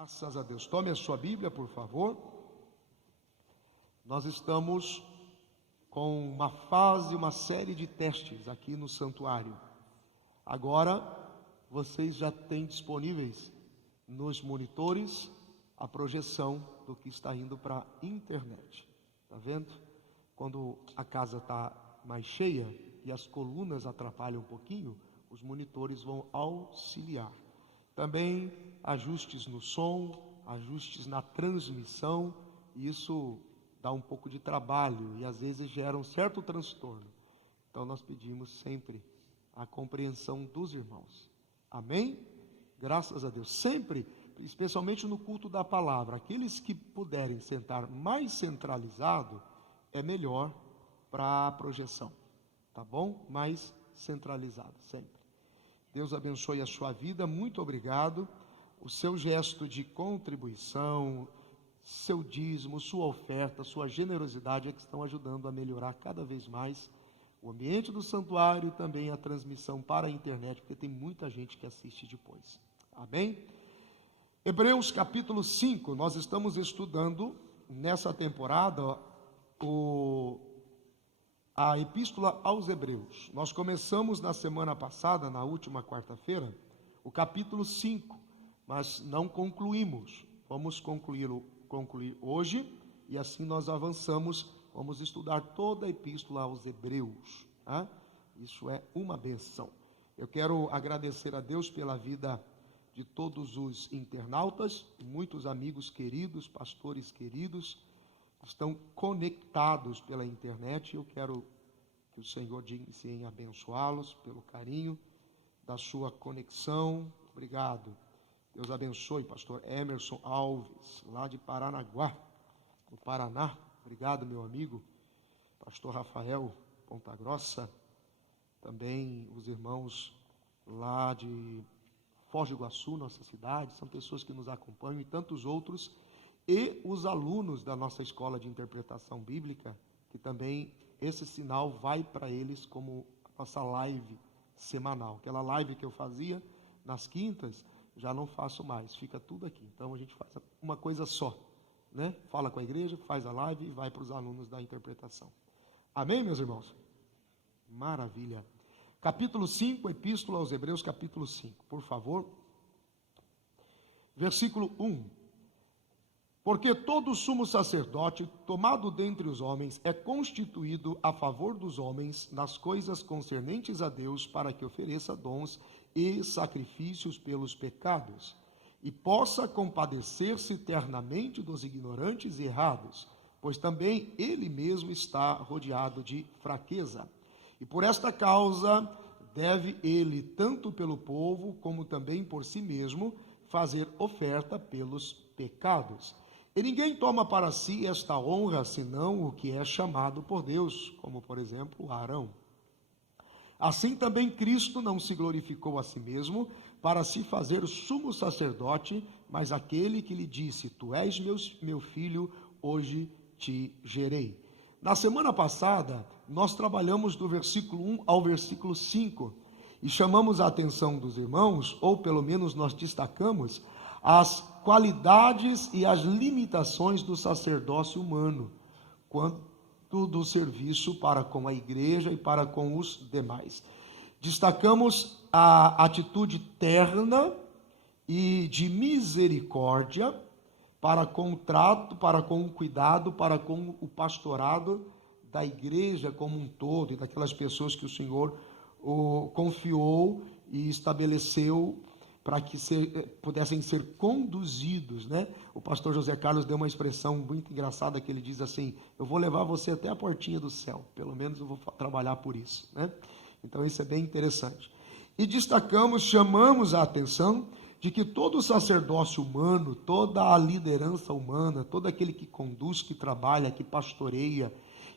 Graças a Deus. Tome a sua Bíblia, por favor. Nós estamos com uma série de testes aqui no santuário. Agora, vocês já têm disponíveis nos monitores a projeção do que está indo para a internet. Está vendo? Quando a casa está mais cheia e as colunas atrapalham um pouquinho, os monitores vão auxiliar. Também ajustes no som, ajustes na transmissão, isso dá um pouco de trabalho e às vezes gera um certo transtorno. Então nós pedimos sempre a compreensão dos irmãos. Amém? Graças a Deus. Sempre, especialmente no culto da palavra, aqueles que puderem sentar mais centralizado, é melhor para a projeção. Tá bom? Mais centralizado, sempre. Deus abençoe a sua vida, muito obrigado. O seu gesto de contribuição, seu dízimo, sua oferta, sua generosidade é que estão ajudando a melhorar cada vez mais o ambiente do santuário e também a transmissão para a internet, porque tem muita gente que assiste depois. Amém? Hebreus capítulo 5, nós estamos estudando nessa temporada a Epístola aos Hebreus. Nós começamos na semana passada, na última quarta-feira, o capítulo 5, mas não concluímos. Vamos concluir hoje e assim nós avançamos. Vamos estudar toda a Epístola aos Hebreus. Tá? Isso é uma benção. Eu quero agradecer a Deus pela vida de todos os internautas, muitos amigos queridos, pastores queridos, estão conectados pela internet. Eu quero que o Senhor diga-se em abençoá-los pelo carinho da sua conexão. Obrigado. Deus abençoe, pastor Emerson Alves, lá de Paranaguá, no Paraná. Obrigado, meu amigo. Pastor Rafael Ponta Grossa. Também os irmãos lá de Foz do Iguaçu, nossa cidade, são pessoas que nos acompanham, e tantos outros. E os alunos da nossa escola de interpretação bíblica, que também esse sinal vai para eles como a nossa live semanal. Aquela live que eu fazia nas quintas, já não faço mais, fica tudo aqui. Então a gente faz uma coisa só, né? Fala com a igreja, faz a live e vai para os alunos da interpretação. Amém, meus irmãos? Maravilha. Capítulo 5, Epístola aos Hebreus, capítulo 5, por favor. Versículo 1. Porque todo sumo sacerdote, tomado dentre os homens, é constituído a favor dos homens nas coisas concernentes a Deus, para que ofereça dons e sacrifícios pelos pecados, e possa compadecer-se eternamente dos ignorantes e errados, pois também ele mesmo está rodeado de fraqueza. E por esta causa deve ele, tanto pelo povo, como também por si mesmo, fazer oferta pelos pecados. E ninguém toma para si esta honra, senão o que é chamado por Deus, como por exemplo Arão. Assim também Cristo não se glorificou a si mesmo, para se fazer sumo sacerdote, mas aquele que lhe disse: Tu és meu filho, hoje te gerei. Na semana passada, nós trabalhamos do versículo 1 ao versículo 5, e chamamos a atenção dos irmãos, ou pelo menos nós destacamos, as qualidades e as limitações do sacerdócio humano, quanto do serviço para com a igreja e para com os demais. Destacamos a atitude terna e de misericórdia para com o trato, para com o cuidado, para com o pastorado da igreja como um todo, e daquelas pessoas que o Senhor confiou e estabeleceu para que pudessem ser conduzidos, né? O pastor José Carlos deu uma expressão muito engraçada, que ele diz assim: eu vou levar você até a portinha do céu, pelo menos eu vou trabalhar por isso, né? Então isso é bem interessante. E chamamos a atenção de que todo o sacerdócio humano, toda a liderança humana, todo aquele que conduz, que trabalha, que pastoreia,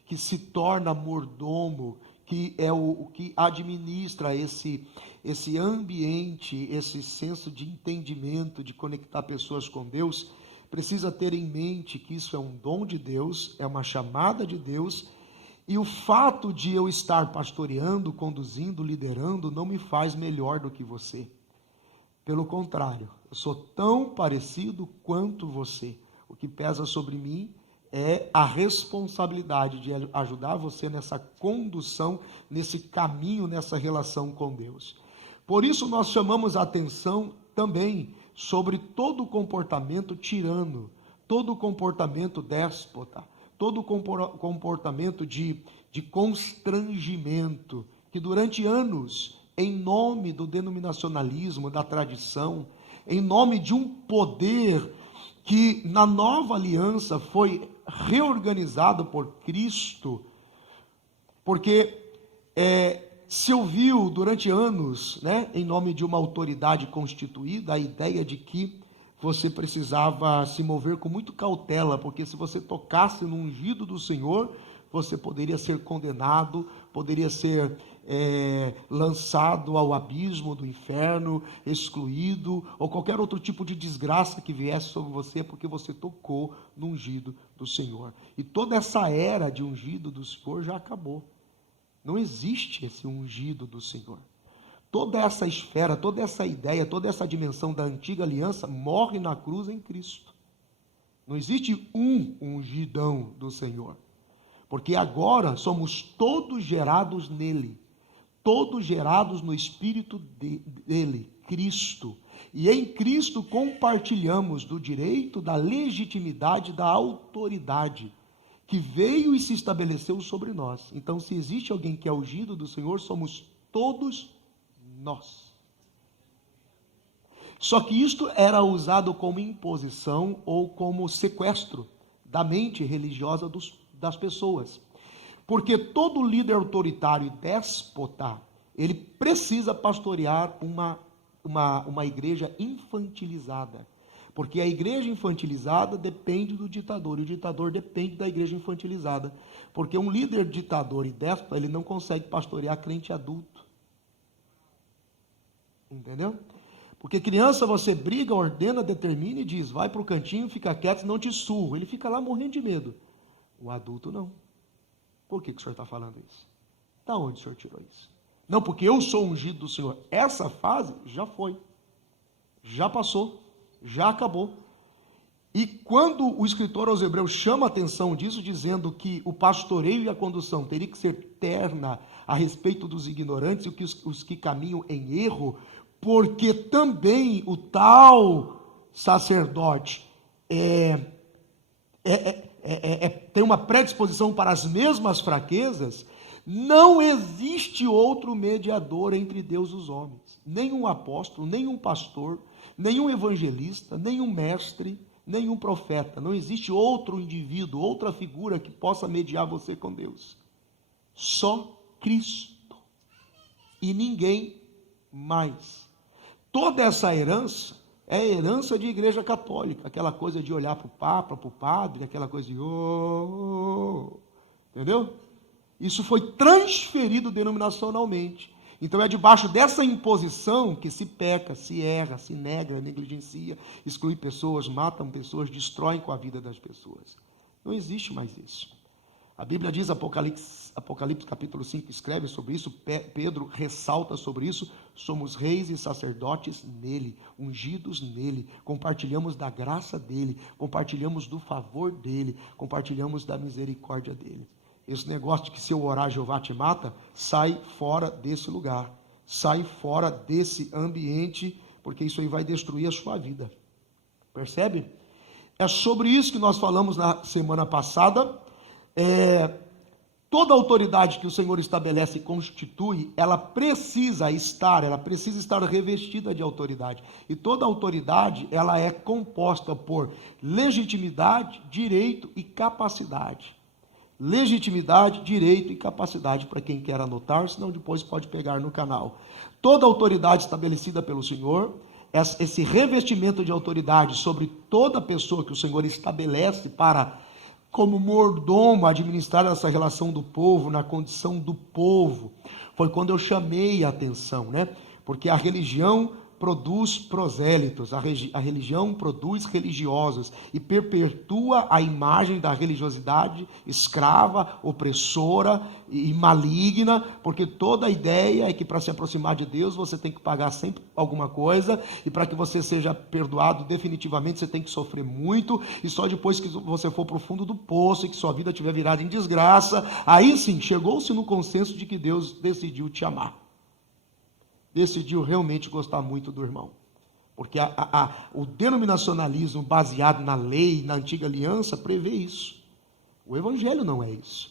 que se torna mordomo, que é o que administra esse ambiente, esse senso de entendimento, de conectar pessoas com Deus, precisa ter em mente que isso é um dom de Deus, é uma chamada de Deus, e o fato de eu estar pastoreando, conduzindo, liderando, não me faz melhor do que você. Pelo contrário, eu sou tão parecido quanto você. O que pesa sobre mim é a responsabilidade de ajudar você nessa condução, nesse caminho, nessa relação com Deus. Por isso nós chamamos a atenção também sobre todo o comportamento tirano, todo o comportamento déspota, todo o comportamento de constrangimento, que durante anos, em nome do denominacionalismo, da tradição, em nome de um poder que na nova aliança foi reorganizado por Cristo, porque se ouviu durante anos, em nome de uma autoridade constituída, a ideia de que você precisava se mover com muito cautela, porque se você tocasse no ungido do Senhor, você poderia ser condenado, poderia ser lançado ao abismo do inferno, excluído, ou qualquer outro tipo de desgraça que viesse sobre você, porque você tocou no ungido do Senhor. E toda essa era de ungido do Senhor já acabou. Não existe esse ungido do Senhor. Toda essa esfera, toda essa ideia, toda essa dimensão da antiga aliança morre na cruz em Cristo. Não existe um ungidão do Senhor. Porque agora somos todos gerados nele, todos gerados no Espírito dele, Cristo. E em Cristo compartilhamos do direito, da legitimidade, da autoridade que veio e se estabeleceu sobre nós. Então, se existe alguém que é ungido do Senhor, somos todos nós. Só que isto era usado como imposição ou como sequestro da mente religiosa das pessoas. Porque todo líder autoritário e déspota, ele precisa pastorear uma igreja infantilizada. Porque a igreja infantilizada depende do ditador, e o ditador depende da igreja infantilizada. Porque um líder ditador e déspota, ele não consegue pastorear crente adulto. Entendeu? Porque criança você briga, ordena, determina e diz, vai para o cantinho, fica quieto, não te surro. Ele fica lá morrendo de medo. O adulto não. Por que o senhor está falando isso? Da onde o senhor tirou isso? Não, porque eu sou ungido do Senhor. Essa fase já foi. Já passou. Já acabou. E quando o escritor aos Hebreus chama a atenção disso, dizendo que o pastoreio e a condução teria que ser terna a respeito dos ignorantes e os que caminham em erro, porque também o tal sacerdote tem uma predisposição para as mesmas fraquezas, não existe outro mediador entre Deus e os homens. Nenhum apóstolo, nenhum pastor, nenhum evangelista, nenhum mestre, nenhum profeta. Não existe outro indivíduo, outra figura que possa mediar você com Deus. Só Cristo. E ninguém mais. Toda essa herança é herança de igreja católica. Aquela coisa de olhar para o Papa, para o padre, aquela coisa de entendeu? Isso foi transferido denominacionalmente. Então é debaixo dessa imposição que se peca, se erra, se nega, negligencia, exclui pessoas, matam pessoas, destroem com a vida das pessoas. Não existe mais isso. A Bíblia diz, Apocalipse capítulo 5, escreve sobre isso, Pedro ressalta sobre isso, somos reis e sacerdotes nele, ungidos nele, compartilhamos da graça dele, compartilhamos do favor dele, compartilhamos da misericórdia dele. Esse negócio de que se eu orar Jeová te mata, sai fora desse lugar, sai fora desse ambiente, porque isso aí vai destruir a sua vida. Percebe? É sobre isso que nós falamos na semana passada. Toda autoridade que o Senhor estabelece e constitui, ela precisa estar revestida de autoridade. E toda autoridade, ela é composta por legitimidade, direito e capacidade. Legitimidade, direito e capacidade, para quem quer anotar, senão depois pode pegar no canal. Toda autoridade estabelecida pelo Senhor, esse revestimento de autoridade sobre toda pessoa que o Senhor estabelece para, como mordomo, administrar essa relação do povo, na condição do povo, foi quando eu chamei a atenção, porque a religião produz prosélitos, a religião produz religiosos e perpetua a imagem da religiosidade escrava, opressora e maligna, porque toda a ideia é que para se aproximar de Deus você tem que pagar sempre alguma coisa, e para que você seja perdoado definitivamente você tem que sofrer muito, e só depois que você for para o fundo do poço e que sua vida tiver virada em desgraça, aí sim, chegou-se no consenso de que Deus decidiu te amar. Decidiu realmente gostar muito do irmão. Porque o denominacionalismo baseado na lei, na antiga aliança, prevê isso. O evangelho não é isso.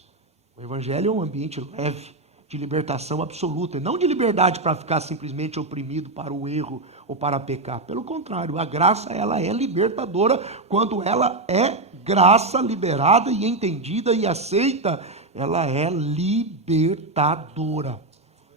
O evangelho é um ambiente leve, de libertação absoluta, e não de liberdade para ficar simplesmente oprimido para o erro ou para pecar. Pelo contrário, a graça ela é libertadora quando ela é graça liberada e entendida e aceita, ela é libertadora.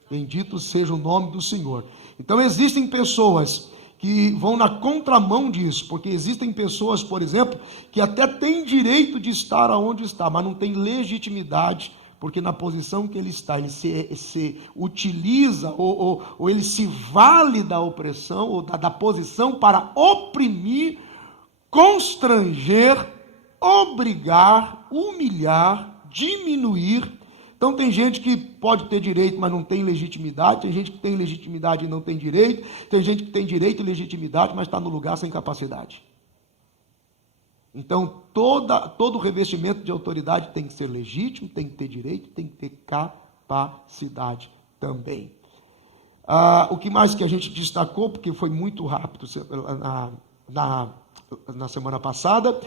Bendito seja o nome do Senhor. Então existem pessoas que vão na contramão disso, porque existem pessoas, por exemplo, que até têm direito de estar onde está, mas não tem legitimidade, porque na posição que ele está, ele se utiliza ou ele se vale da opressão ou da posição para oprimir, constranger, obrigar, humilhar, diminuir. Então tem gente que pode ter direito, mas não tem legitimidade, tem gente que tem legitimidade e não tem direito, tem gente que tem direito e legitimidade, mas está no lugar sem capacidade. Então todo revestimento de autoridade tem que ser legítimo, tem que ter direito, tem que ter capacidade também. O que mais que a gente destacou, porque foi muito rápido na semana passada,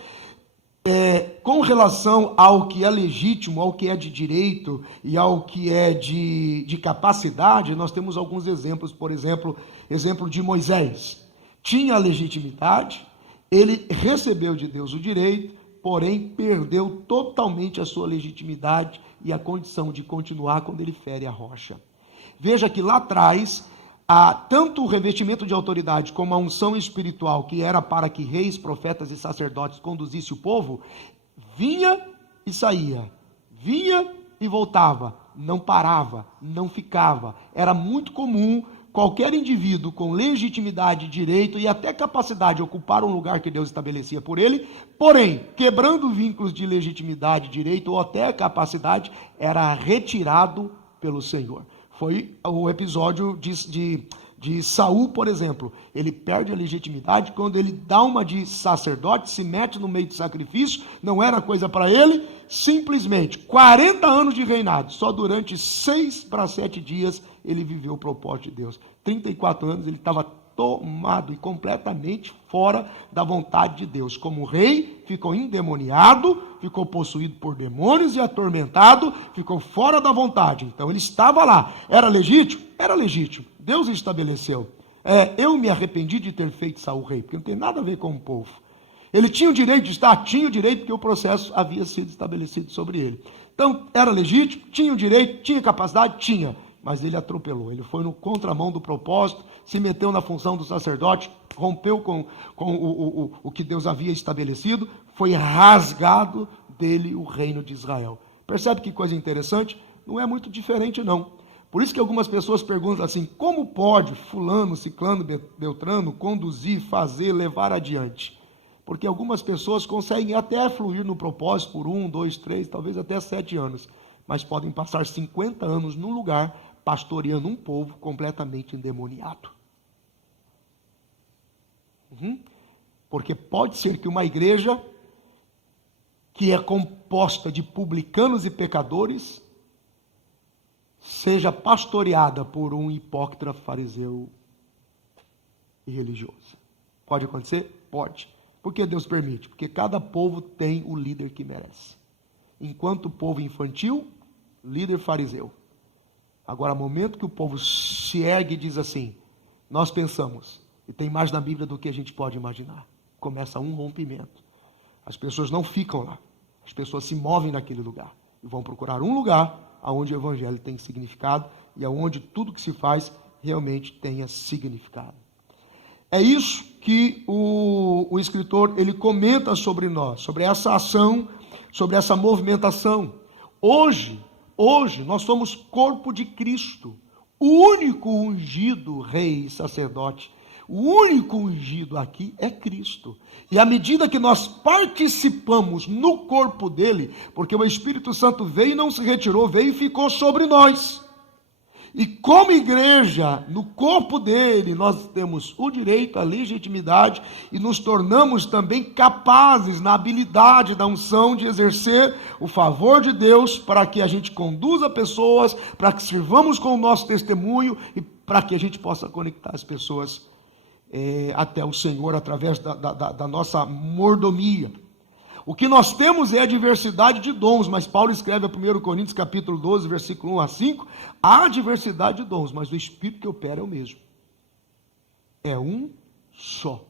com relação ao que é legítimo, ao que é de direito e ao que é de capacidade, nós temos alguns exemplos. Por exemplo, exemplo de Moisés. Tinha a legitimidade, ele recebeu de Deus o direito, porém perdeu totalmente a sua legitimidade e a condição de continuar quando ele fere a rocha. Veja que lá atrás, tanto o revestimento de autoridade como a unção espiritual, que era para que reis, profetas e sacerdotes conduzissem o povo, vinha e saía, vinha e voltava, não parava, não ficava. Era muito comum qualquer indivíduo com legitimidade, direito e até capacidade de ocupar um lugar que Deus estabelecia por ele, porém, quebrando vínculos de legitimidade, direito ou até capacidade, era retirado pelo Senhor. Foi o episódio de Saul, por exemplo. Ele perde a legitimidade quando ele dá uma de sacerdote, se mete no meio de sacrifício, não era coisa para ele, simplesmente 40 anos de reinado, só durante 6 para 7 dias ele viveu o propósito de Deus. 34 anos ele estava tomado e completamente fora da vontade de Deus. Como rei, ficou endemoniado, ficou possuído por demônios e atormentado, ficou fora da vontade. Então ele estava lá. Era legítimo? Era legítimo. Deus estabeleceu. Eu me arrependi de ter feito Saul rei, porque não tem nada a ver com o povo. Ele tinha o direito de estar? Tinha o direito, porque o processo havia sido estabelecido sobre ele. Então, era legítimo, tinha o direito, tinha capacidade? Tinha. Mas ele atropelou, ele foi no contramão do propósito, se meteu na função do sacerdote, rompeu com o que Deus havia estabelecido, foi rasgado dele o reino de Israel. Percebe que coisa interessante? Não é muito diferente não. Por isso que algumas pessoas perguntam assim, como pode fulano, ciclano, beltrano conduzir, fazer, levar adiante? Porque algumas pessoas conseguem até fluir no propósito por 1, 2, 3, talvez até 7 anos, mas podem passar 50 anos num lugar pastoreando um povo completamente endemoniado. Porque pode ser que uma igreja que é composta de publicanos e pecadores seja pastoreada por um hipócrita, fariseu e religioso. Pode acontecer? Pode. Por que Deus permite? Porque cada povo tem o líder que merece. Enquanto o povo infantil, líder fariseu. Agora, no momento que o povo se ergue e diz assim, nós pensamos, e tem mais na Bíblia do que a gente pode imaginar, começa um rompimento. As pessoas não ficam lá, as pessoas se movem naquele lugar, e vão procurar um lugar onde o evangelho tem significado, e onde tudo que se faz realmente tenha significado. É isso que o escritor ele comenta sobre nós, sobre essa ação, sobre essa movimentação. Hoje nós somos corpo de Cristo, o único ungido rei e sacerdote, O único ungido aqui é Cristo. E à medida que nós participamos no corpo dele, porque o Espírito Santo veio e não se retirou, veio e ficou sobre nós. E como igreja, no corpo dele, nós temos o direito, a legitimidade e nos tornamos também capazes, na habilidade da unção, de exercer o favor de Deus para que a gente conduza pessoas, para que sirvamos com o nosso testemunho e para que a gente possa conectar as pessoas até o Senhor através da nossa mordomia. O que nós temos é a diversidade de dons, mas Paulo escreve a 1 Coríntios capítulo 12, versículo 1 a 5, há diversidade de dons, mas o Espírito que opera é o mesmo. É um só.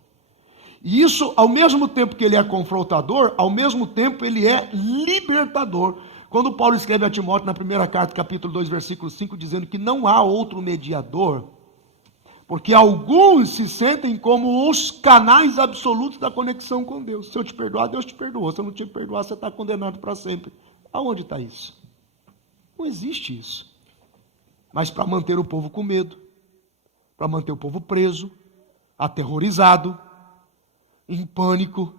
E isso, ao mesmo tempo que ele é confrontador, ao mesmo tempo ele é libertador. Quando Paulo escreve a Timóteo na primeira carta, capítulo 2, versículo 5, dizendo que não há outro mediador, porque alguns se sentem como os canais absolutos da conexão com Deus. Se eu te perdoar, Deus te perdoou. Se eu não te perdoar, você está condenado para sempre. Aonde está isso? Não existe isso. Mas para manter o povo com medo, para manter o povo preso, aterrorizado, em pânico.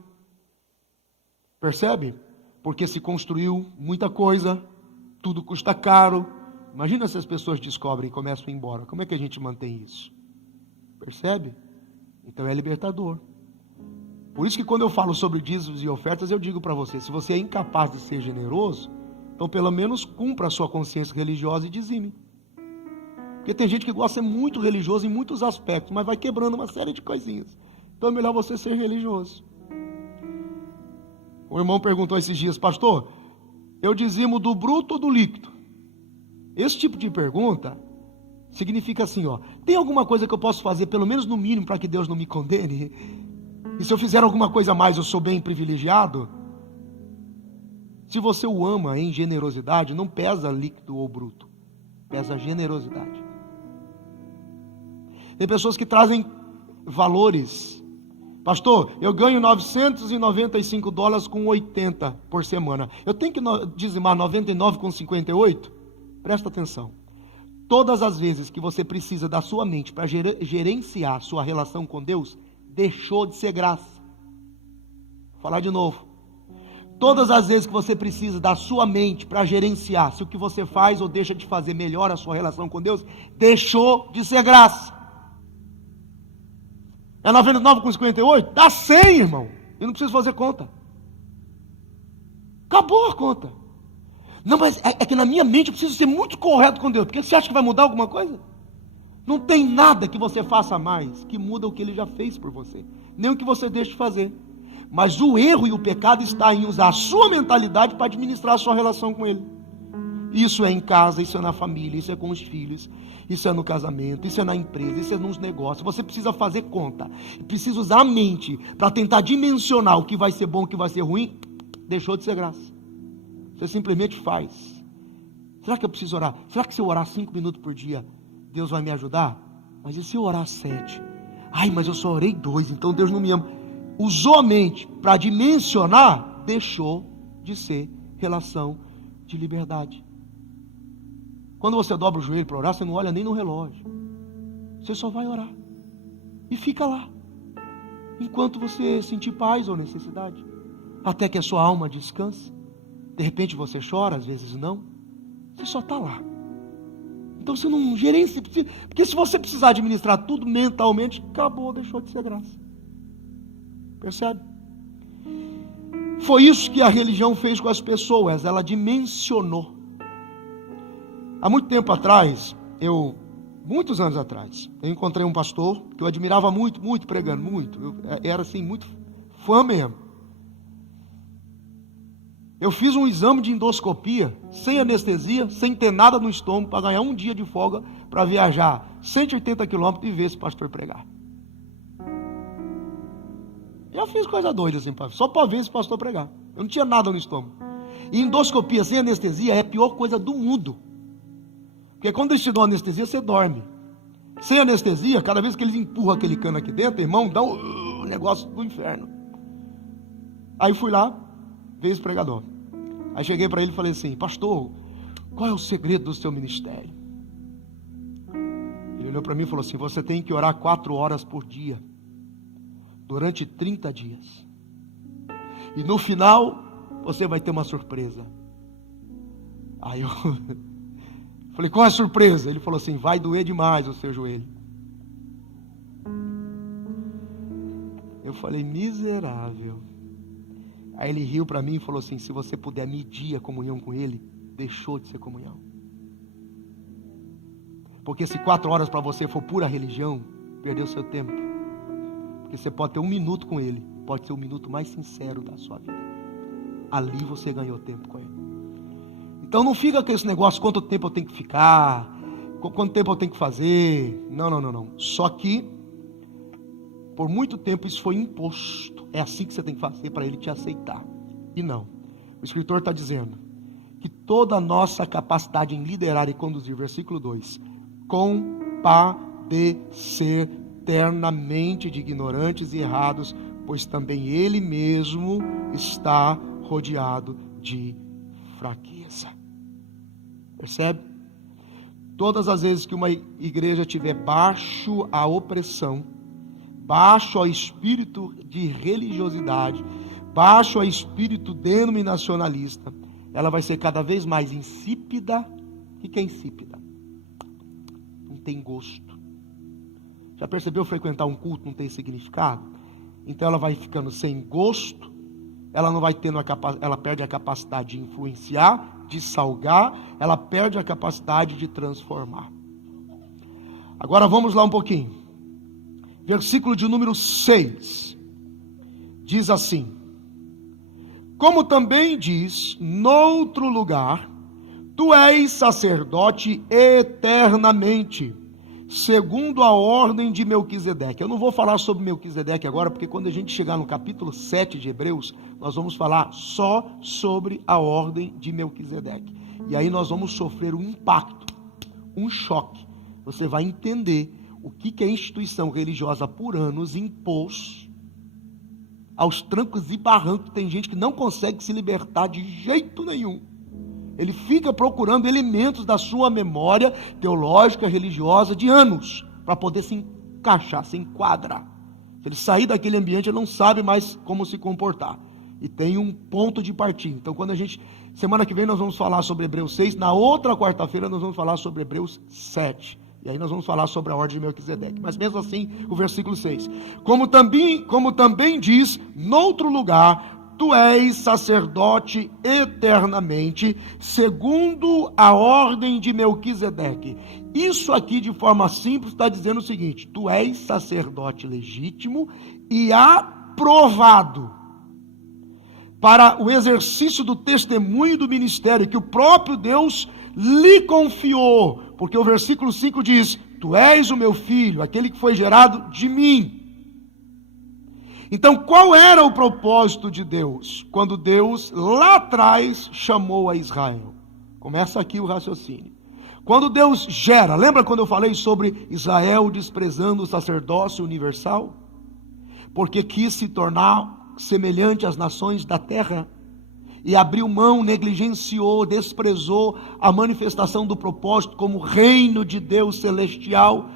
Percebe? Porque se construiu muita coisa, tudo custa caro. Imagina se as pessoas descobrem e começam a ir embora. Como é que a gente mantém isso? Percebe? Então é libertador. Por isso que quando eu falo sobre dízimos e ofertas, eu digo para você, se você é incapaz de ser generoso, então pelo menos cumpra a sua consciência religiosa e dizime. Porque tem gente que gosta de ser muito religioso em muitos aspectos, mas vai quebrando uma série de coisinhas. Então é melhor você ser religioso. O irmão perguntou esses dias, pastor, eu dizimo do bruto ou do líquido? Esse tipo de pergunta significa assim, tem alguma coisa que eu posso fazer, pelo menos no mínimo, para que Deus não me condene? E se eu fizer alguma coisa a mais, eu sou bem privilegiado? Se você o ama em generosidade, não pesa líquido ou bruto, pesa generosidade. Tem pessoas que trazem valores. Pastor, eu ganho $995 com 80 por semana. Eu tenho que dizimar 99 com 58? Presta atenção. Todas as vezes que você precisa da sua mente para gerenciar a sua relação com Deus, deixou de ser graça. Vou falar de novo. Todas as vezes que você precisa da sua mente para gerenciar se o que você faz ou deixa de fazer melhora a sua relação com Deus, deixou de ser graça. É 99 com 58? Dá 100, irmão. Eu não preciso fazer conta. Acabou a conta. Não, mas é que na minha mente eu preciso ser muito correto com Deus. Porque você acha que vai mudar alguma coisa? Não tem nada que você faça mais que muda o que Ele já fez por você. Nem o que você deixa de fazer. Mas o erro e o pecado está em usar a sua mentalidade para administrar a sua relação com Ele. Isso é em casa, isso é na família, isso é com os filhos, isso é no casamento, isso é na empresa, isso é nos negócios. Você precisa fazer conta. Precisa usar a mente para tentar dimensionar o que vai ser bom, o que vai ser ruim. Deixou de ser graça. Você simplesmente faz. Será que eu preciso orar? Será que se eu orar 5 minutos por dia, Deus vai me ajudar? Mas e se eu orar 7? Ai, mas eu só orei 2, então Deus não me ama. Usou a mente para dimensionar, deixou de ser relação de liberdade. Quando você dobra o joelho para orar, você não olha nem no relógio. Você só vai orar. E fica lá. Enquanto você sentir paz ou necessidade. Até que a sua alma descanse. De repente você chora, às vezes não. Você só está lá. Então você não gerencia. Porque se você precisar administrar tudo mentalmente, acabou, deixou de ser graça. Percebe? Foi isso que a religião fez com as pessoas. Ela dimensionou. Há muito tempo atrás, muitos anos atrás, eu encontrei um pastor que eu admirava muito, muito pregando, muito. Eu era assim, muito fã mesmo. Eu fiz um exame de endoscopia, sem anestesia, sem ter nada no estômago, para ganhar um dia de folga, para viajar 180 quilômetros e ver esse pastor pregar. Eu fiz coisa doida assim, só para ver esse pastor pregar. Eu não tinha nada no estômago. E endoscopia sem anestesia é a pior coisa do mundo. Porque quando eles te dão anestesia, você dorme. Sem anestesia, cada vez que eles empurram aquele cano aqui dentro, irmão, dá um negócio do inferno. Aí fui lá, veio esse pregador. Aí cheguei para ele e falei assim: pastor, qual é o segredo do seu ministério? Ele Ele olhou para mim e falou assim: você tem que orar 4 horas por dia, durante 30 dias. E no final, você vai ter uma surpresa. Aí eu falei: qual é a surpresa? Ele falou assim: vai doer demais o seu joelho. Eu falei: miserável. Aí ele riu para mim e falou assim: se você puder medir a comunhão com ele, deixou de ser comunhão. Porque se 4 horas para você for pura religião, perdeu seu tempo. Porque você pode ter 1 minuto com ele, pode ser o minuto mais sincero da sua vida. Ali você ganhou tempo com ele. Então não fica com esse negócio: quanto tempo eu tenho que ficar, quanto tempo eu tenho que fazer. Não. Só que por muito tempo isso foi imposto. É assim que você tem que fazer para ele te aceitar. E não. O escritor está dizendo que toda a nossa capacidade em liderar e conduzir, versículo 2, compadecer eternamente de ignorantes e errados, pois também ele mesmo está rodeado de fraqueza. Percebe? Todas as vezes que uma igreja estiver baixo à opressão, baixo ao espírito de religiosidade, baixo ao espírito denominacionalista, ela vai ser cada vez mais insípida. O que é insípida? Não tem gosto. Já percebeu frequentar um culto não tem significado? Então ela vai ficando sem gosto, ela não vai tendo ela perde a capacidade de influenciar, de salgar, ela perde a capacidade de transformar. Agora vamos lá um pouquinho. Versículo de número 6, diz assim: como também diz noutro lugar, tu és sacerdote eternamente, segundo a ordem de Melquisedeque. Eu não vou falar sobre Melquisedeque agora, porque quando a gente chegar no capítulo 7 de Hebreus, nós vamos falar só sobre a ordem de Melquisedeque. E aí nós vamos sofrer um impacto, um choque. Você vai entender o que a instituição religiosa por anos impôs aos trancos e barrancos. Tem gente que não consegue se libertar de jeito nenhum. Ele fica procurando elementos da sua memória teológica, religiosa, de anos, para poder se encaixar, se enquadrar. Se ele sair daquele ambiente, ele não sabe mais como se comportar. E tem um ponto de partida. Então, semana que vem nós vamos falar sobre Hebreus 6, na outra quarta-feira nós vamos falar sobre Hebreus 7. E aí nós vamos falar sobre a ordem de Melquisedeque. Mas mesmo assim, o versículo 6. Como também diz, noutro lugar, tu és sacerdote eternamente, segundo a ordem de Melquisedeque. Isso aqui, de forma simples, está dizendo o seguinte: tu és sacerdote legítimo e aprovado para o exercício do testemunho do ministério que o próprio Deus lhe confiou. Porque o versículo 5 diz: tu és o meu filho, aquele que foi gerado de mim. Então, qual era o propósito de Deus? Quando Deus, lá atrás, chamou a Israel. Começa aqui o raciocínio. Quando Deus gera, lembra quando eu falei sobre Israel desprezando o sacerdócio universal? Porque quis se tornar semelhante às nações da terra. E abriu mão, negligenciou, desprezou a manifestação do propósito como reino de Deus celestial.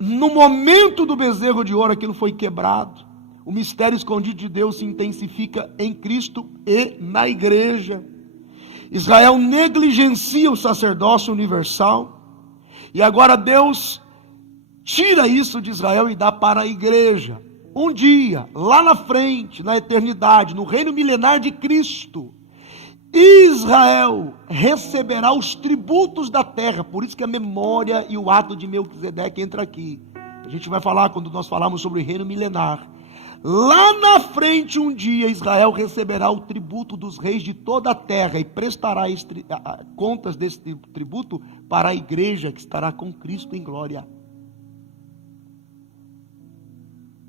No momento do bezerro de ouro, aquilo foi quebrado. O mistério escondido de Deus se intensifica em Cristo e na igreja. Israel negligencia o sacerdócio universal. E agora Deus tira isso de Israel e dá para a igreja. Um dia, lá na frente, na eternidade, no reino milenar de Cristo, Israel receberá os tributos da terra. Por isso que a memória e o ato de Melquisedeque entra aqui. A gente vai falar quando nós falarmos sobre o reino milenar. Lá na frente, um dia, Israel receberá o tributo dos reis de toda a terra e prestará contas desse tributo para a igreja que estará com Cristo em glória.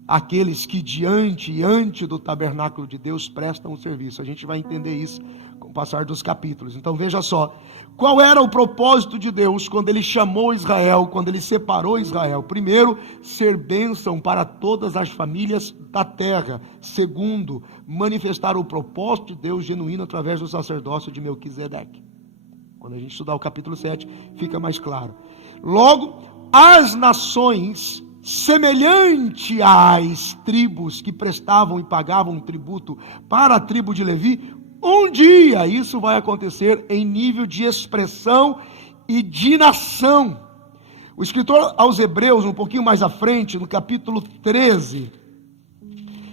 Aqueles que diante e ante do tabernáculo de Deus prestam o serviço. A gente vai entender isso com o passar dos capítulos. Então veja só, qual era o propósito de Deus quando Ele chamou Israel, quando Ele separou Israel? Primeiro, ser bênção para todas as famílias da terra. Segundo, manifestar o propósito de Deus genuíno através do sacerdócio de Melquisedeque. Quando a gente estudar o capítulo 7, fica mais claro. Logo, as nações, semelhante às tribos que prestavam e pagavam tributo para a tribo de Levi, um dia isso vai acontecer em nível de expressão e de nação. O escritor aos Hebreus, um pouquinho mais à frente, no capítulo 13,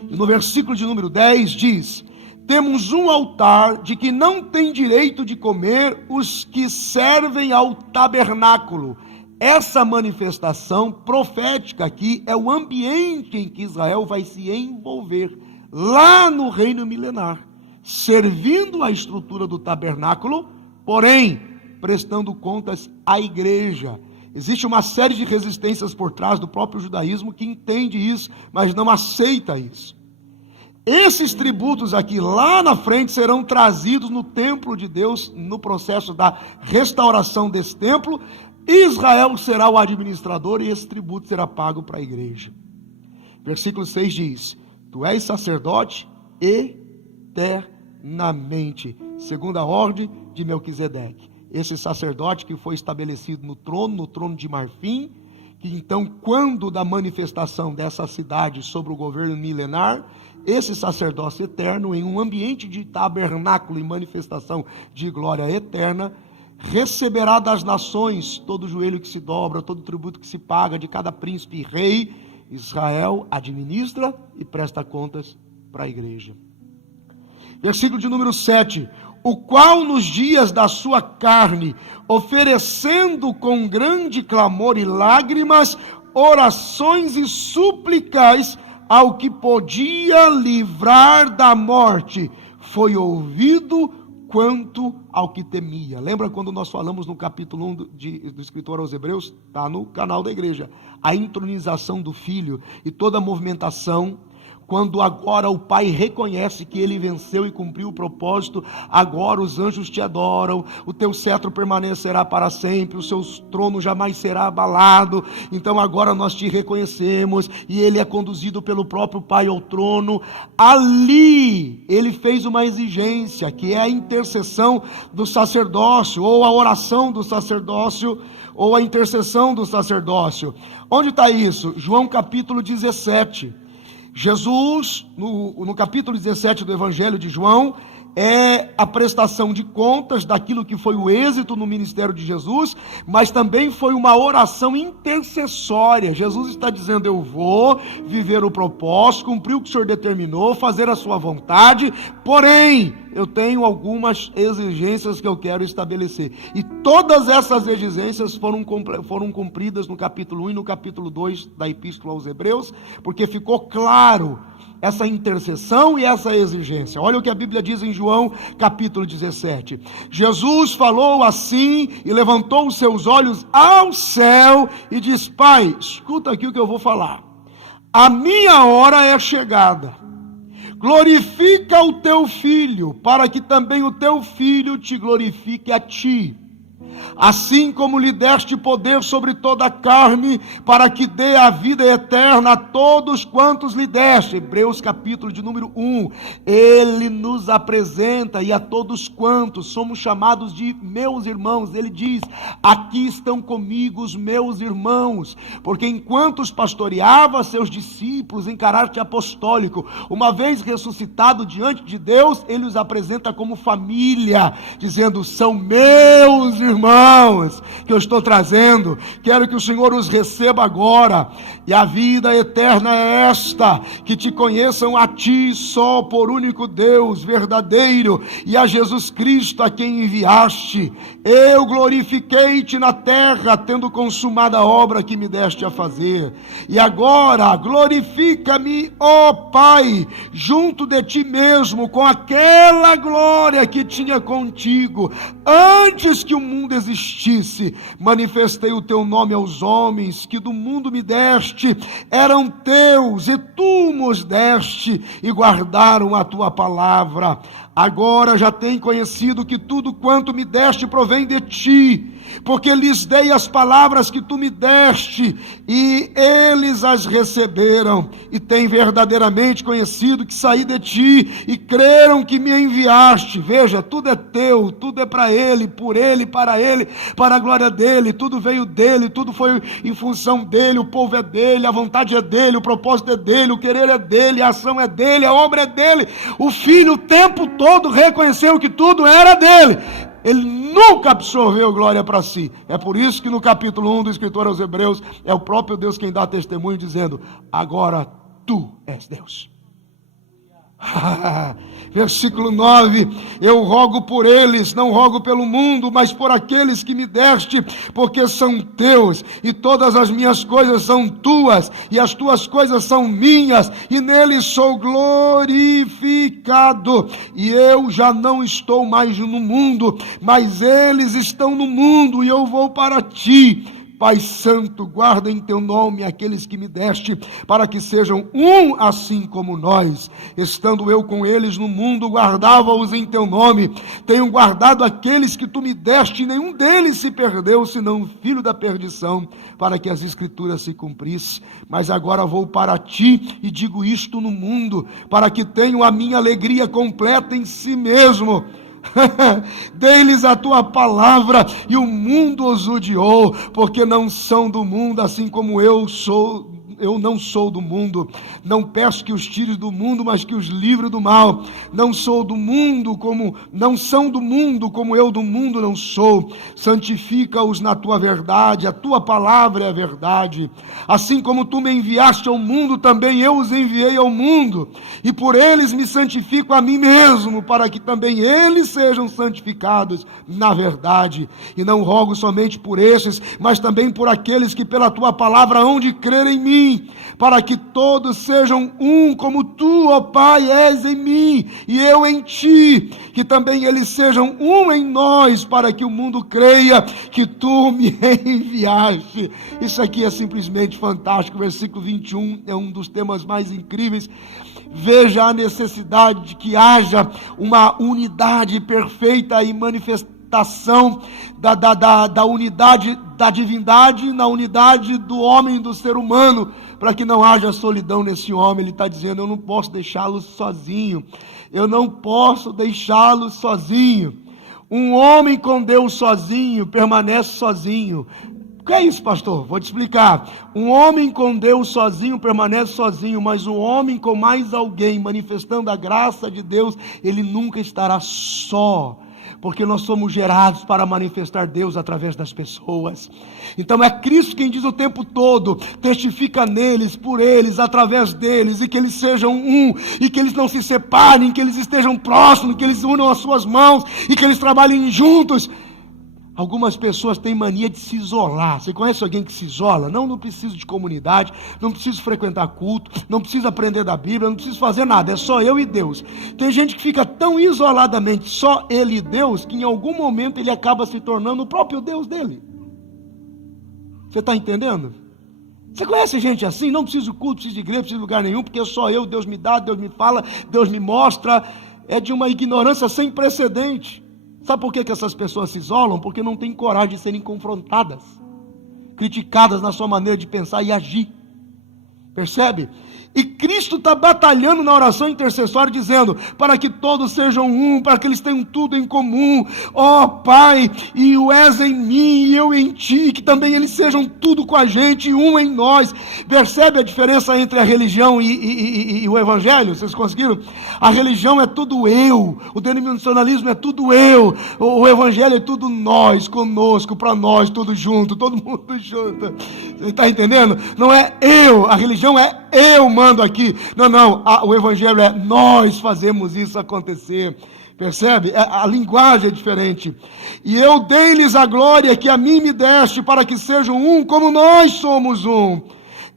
no versículo de número 10, diz: temos um altar de que não tem direito de comer os que servem ao tabernáculo. Essa manifestação profética aqui é o ambiente em que Israel vai se envolver, lá no reino milenar, servindo a estrutura do tabernáculo, porém, prestando contas à igreja. Existe uma série de resistências por trás do próprio judaísmo que entende isso, mas não aceita isso. Esses tributos aqui, lá na frente, serão trazidos no templo de Deus, no processo da restauração desse templo. Israel será o administrador e esse tributo será pago para a igreja. Versículo 6 diz: tu és sacerdote eternamente, segundo a ordem de Melquisedeque. Esse sacerdote que foi estabelecido no trono de marfim, que então, quando da manifestação dessa cidade sobre o governo milenar, esse sacerdócio eterno, em um ambiente de tabernáculo e manifestação de glória eterna, receberá das nações todo joelho que se dobra, todo tributo que se paga de cada príncipe e rei. Israel administra e presta contas para a igreja. Versículo de número 7: o qual nos dias da sua carne, oferecendo com grande clamor e lágrimas, orações e súplicas ao que podia livrar da morte, foi ouvido quanto ao que temia. Lembra quando nós falamos no capítulo 1 do escritor aos Hebreus? Está no canal da igreja. A entronização do Filho e toda a movimentação, quando agora o Pai reconhece que ele venceu e cumpriu o propósito, agora os anjos te adoram, o teu cetro permanecerá para sempre, o seu trono jamais será abalado. Então agora nós te reconhecemos, e ele é conduzido pelo próprio Pai ao trono. Ali ele fez uma exigência, que é a intercessão do sacerdócio, ou a oração do sacerdócio, ou a intercessão do sacerdócio. Onde está isso? João capítulo 17. Jesus, no capítulo 17 do Evangelho de João, é a prestação de contas daquilo que foi o êxito no ministério de Jesus, mas também foi uma oração intercessória. Jesus está dizendo: eu vou viver o propósito, cumprir o que o Senhor determinou, fazer a sua vontade, porém, eu tenho algumas exigências que eu quero estabelecer. E todas essas exigências foram cumpridas no capítulo 1 e no capítulo 2 da Epístola aos Hebreus, porque ficou claro essa intercessão e essa exigência. Olha o que a Bíblia diz em João capítulo 17. Jesus falou assim e levantou os seus olhos ao céu e diz: Pai, escuta aqui o que eu vou falar. A minha hora é chegada. Glorifica o teu filho, para que também o teu filho te glorifique a ti. Assim como lhe deste poder sobre toda a carne, para que dê a vida eterna a todos quantos lhe deste. Hebreus capítulo de número 1, ele nos apresenta, e a todos quantos somos chamados de meus irmãos, ele diz: aqui estão comigo os meus irmãos, porque enquanto os pastoreava seus discípulos em caráter apostólico, uma vez ressuscitado diante de Deus, ele os apresenta como família, dizendo: são meus irmãos que eu estou trazendo, quero que o Senhor os receba agora, e a vida eterna é esta, que te conheçam a ti só por único Deus verdadeiro, e a Jesus Cristo a quem enviaste. Eu glorifiquei-te na terra, tendo consumado a obra que me deste a fazer, e agora glorifica-me, ó Pai, junto de ti mesmo, com aquela glória que tinha contigo, antes que o mundo existisse. Manifestei o teu nome aos homens, que do mundo me deste, eram teus, e tu nos deste, e guardaram a tua palavra. Agora já têm conhecido que tudo quanto me deste provém de ti, porque lhes dei as palavras que tu me deste, e eles as receberam, e têm verdadeiramente conhecido que saí de ti, e creram que me enviaste. Veja, tudo é teu, tudo é para ele, por ele, para para Ele, para a glória dEle, tudo veio dEle, tudo foi em função dEle, o povo é dEle, a vontade é dEle, o propósito é dEle, o querer é dEle, a ação é dEle, a obra é dEle. O Filho o tempo todo reconheceu que tudo era dEle. Ele nunca absorveu glória para si. É por isso que no capítulo 1 do escritor aos Hebreus, é o próprio Deus quem dá testemunho dizendo: agora tu és Deus. Versículo 9: eu rogo por eles, não rogo pelo mundo, mas por aqueles que me deste, porque são teus, e todas as minhas coisas são tuas, e as tuas coisas são minhas, e neles sou glorificado. E eu já não estou mais no mundo, mas eles estão no mundo, e eu vou para ti. Pai Santo, guarda em teu nome aqueles que me deste, para que sejam um assim como nós. Estando eu com eles no mundo, guardava-os em teu nome. Tenho guardado aqueles que tu me deste, e nenhum deles se perdeu, senão o filho da perdição, para que as escrituras se cumprissem. Mas agora vou para ti, e digo isto no mundo, para que tenham a minha alegria completa em si mesmo. Dei-lhes a tua palavra, e o mundo os odiou, porque não são do mundo, assim como eu não sou do mundo. Não peço que os tires do mundo, mas que os livre do mal. Não são do mundo, como eu do mundo não sou. Santifica-os na tua verdade, a tua palavra é a verdade. Assim como tu me enviaste ao mundo, também eu os enviei ao mundo, e por eles me santifico a mim mesmo, para que também eles sejam santificados na verdade. E não rogo somente por estes, mas também por aqueles que pela tua palavra hão de crer em mim, para que todos sejam um, como tu, ó Pai, és em mim e eu em ti, que também eles sejam um em nós, para que o mundo creia que tu me enviaste. Isso aqui é simplesmente fantástico. Versículo 21 é um dos temas mais incríveis. Veja a necessidade de que haja uma unidade perfeita e manifestação da unidade da divindade na unidade do homem, do ser humano, para que não haja solidão nesse homem. Ele está dizendo: eu não posso deixá-lo sozinho, eu não posso deixá-lo sozinho. Um homem com Deus sozinho permanece sozinho. O que é isso, pastor? Vou te explicar. Um homem com Deus sozinho permanece sozinho, mas um homem com mais alguém manifestando a graça de Deus, ele nunca estará só, porque nós somos gerados para manifestar Deus através das pessoas. Então é Cristo quem diz o tempo todo: testifica neles, por eles, através deles, e que eles sejam um, e que eles não se separem, que eles estejam próximos, que eles unam as suas mãos, e que eles trabalhem juntos. Algumas pessoas têm mania de se isolar. Você conhece alguém que se isola? Não preciso de comunidade, não preciso frequentar culto, não preciso aprender da Bíblia, não preciso fazer nada, é só eu e Deus. Tem gente que fica tão isoladamente só ele e Deus, que em algum momento ele acaba se tornando o próprio Deus dele. Você está entendendo? Você conhece gente assim? Não preciso de culto, preciso de igreja, preciso de lugar nenhum, porque só eu, Deus me dá, Deus me fala, Deus me mostra. É de uma ignorância sem precedente. Sabe por que essas pessoas se isolam? Porque não têm coragem de serem confrontadas, criticadas na sua maneira de pensar e agir. Percebe? E Cristo está batalhando na oração intercessória, dizendo: para que todos sejam um, para que eles tenham tudo em comum. Ó Pai, e o és em mim e eu em ti, que também eles sejam tudo com a gente, um em nós. Percebe a diferença entre a religião e o evangelho? Vocês conseguiram? A religião é tudo eu, o denominacionalismo é tudo eu, o evangelho é tudo nós, conosco, para nós, tudo junto, todo mundo junto. Você está entendendo? Não é eu, a religião é eu mando aqui. Não, o evangelho é nós fazemos isso acontecer. Percebe? A linguagem é diferente. E eu dei-lhes a glória que a mim me deste, para que sejam um como nós somos um.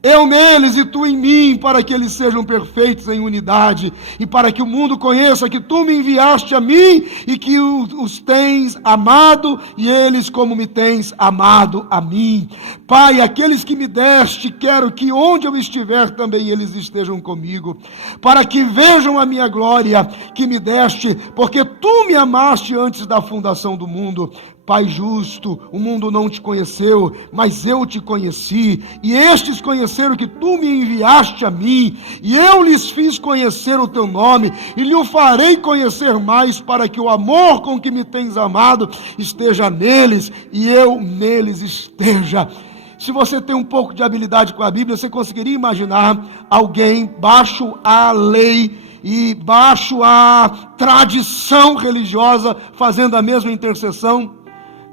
Eu neles e tu em mim, para que eles sejam perfeitos em unidade, e para que o mundo conheça que tu me enviaste a mim, e que os tens amado, e eles como me tens amado a mim. Pai, aqueles que me deste, quero que onde eu estiver também eles estejam comigo, para que vejam a minha glória que me deste, porque tu me amaste antes da fundação do mundo. Pai justo, o mundo não te conheceu, mas eu te conheci, e estes conheceram que tu me enviaste a mim, e eu lhes fiz conhecer o teu nome, e lhe o farei conhecer mais, para que o amor com que me tens amado esteja neles, e eu neles esteja. Se você tem um pouco de habilidade com a Bíblia, você conseguiria imaginar alguém baixo a lei e baixo a tradição religiosa fazendo a mesma intercessão?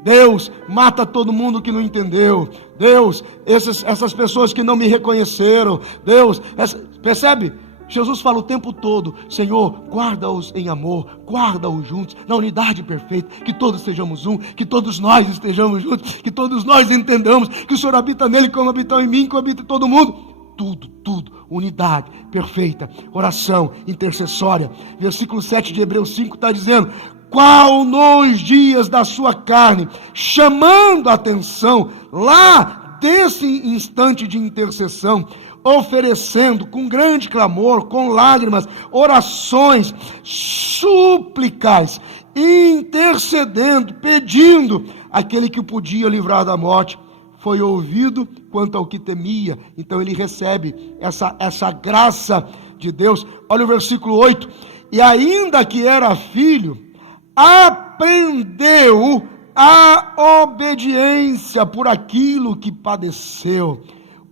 Deus, mata todo mundo que não entendeu. Deus, essas pessoas que não me reconheceram. Deus, percebe? Jesus fala o tempo todo: Senhor, guarda-os em amor, guarda-os juntos, na unidade perfeita, que todos sejamos um, que todos nós estejamos juntos, que todos nós entendamos que o Senhor habita nele como habitou em mim, como habita em todo mundo. Tudo, unidade perfeita, oração intercessória. Versículo 7 de Hebreus 5 está dizendo: qual nos dias da sua carne, chamando a atenção lá desse instante de intercessão, oferecendo com grande clamor, com lágrimas, orações, súplicas, intercedendo, pedindo, aquele que o podia livrar da morte, foi ouvido quanto ao que temia. Então ele recebe essa graça de Deus. Olha o versículo 8: e ainda que era filho, aprendeu a obediência por aquilo que padeceu.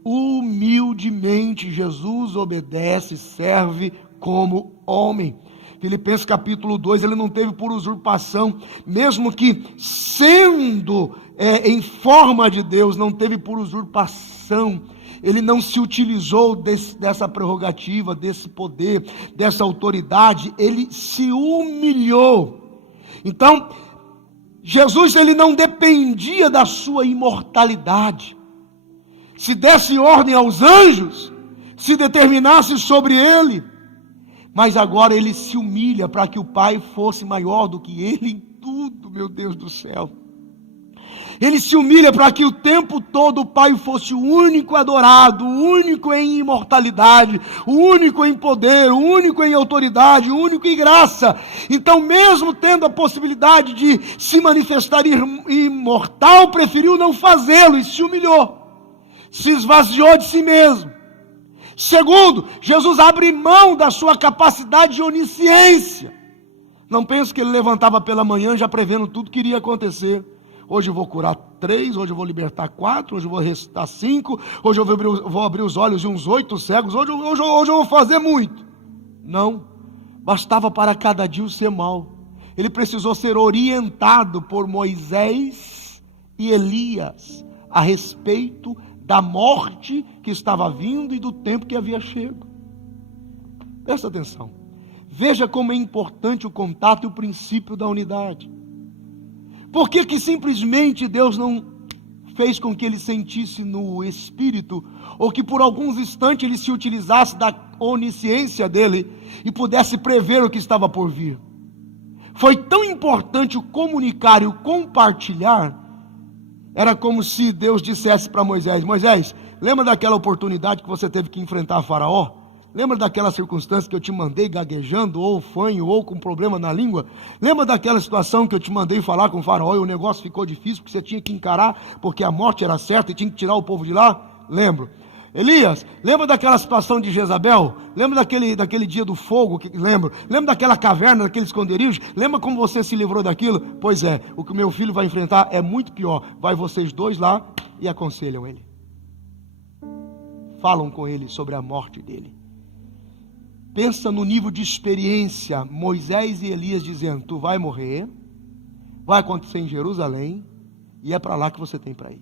Humildemente Jesus obedece, serve como homem. Filipenses capítulo 2, ele não teve por usurpação, mesmo que sendo em forma de Deus, não teve por usurpação. Ele não se utilizou dessa prerrogativa, desse poder, dessa autoridade. Ele se humilhou. Então, Jesus, ele não dependia da sua imortalidade. Se desse ordem aos anjos, se determinasse sobre ele, mas agora ele se humilha para que o Pai fosse maior do que ele em tudo, meu Deus do céu. Ele se humilha para que o tempo todo o Pai fosse o único adorado, o único em imortalidade, o único em poder, o único em autoridade, o único em graça. Então, mesmo tendo a possibilidade de se manifestar imortal, preferiu não fazê-lo e se humilhou. Se esvaziou de si mesmo. Segundo, Jesus abre mão da sua capacidade de onisciência. Não pense que ele levantava pela manhã já prevendo tudo que iria acontecer. Hoje eu vou curar 3, hoje eu vou libertar 4, hoje eu vou ressuscitar 5, hoje eu vou abrir os olhos de uns 8 cegos, hoje eu vou fazer muito. Não, bastava para cada dia o ser mau. Ele precisou ser orientado por Moisés e Elias a respeito da morte que estava vindo e do tempo que havia chego. Presta atenção. Veja como é importante o contato e o princípio da unidade. Por que simplesmente Deus não fez com que ele sentisse no espírito, ou que por alguns instantes ele se utilizasse da onisciência dele e pudesse prever o que estava por vir? Foi tão importante o comunicar e o compartilhar. Era como se Deus dissesse para Moisés: Moisés, lembra daquela oportunidade que você teve que enfrentar Faraó? Lembra daquela circunstância que eu te mandei gaguejando, ou fanho, ou com problema na língua? Lembra daquela situação que eu te mandei falar com o Faraó e o negócio ficou difícil, porque você tinha que encarar, porque a morte era certa e tinha que tirar o povo de lá? Lembro. Elias, lembra daquela situação de Jezabel? Lembra daquele dia do fogo? Lembro. Lembra daquela caverna, daquele esconderijo? Lembra como você se livrou daquilo? Pois é, o que o meu filho vai enfrentar é muito pior. Vai vocês dois lá e aconselham ele. Falam com ele sobre a morte dele. Pensa no nível de experiência, Moisés e Elias dizendo: tu vai morrer, vai acontecer em Jerusalém, e é para lá que você tem para ir,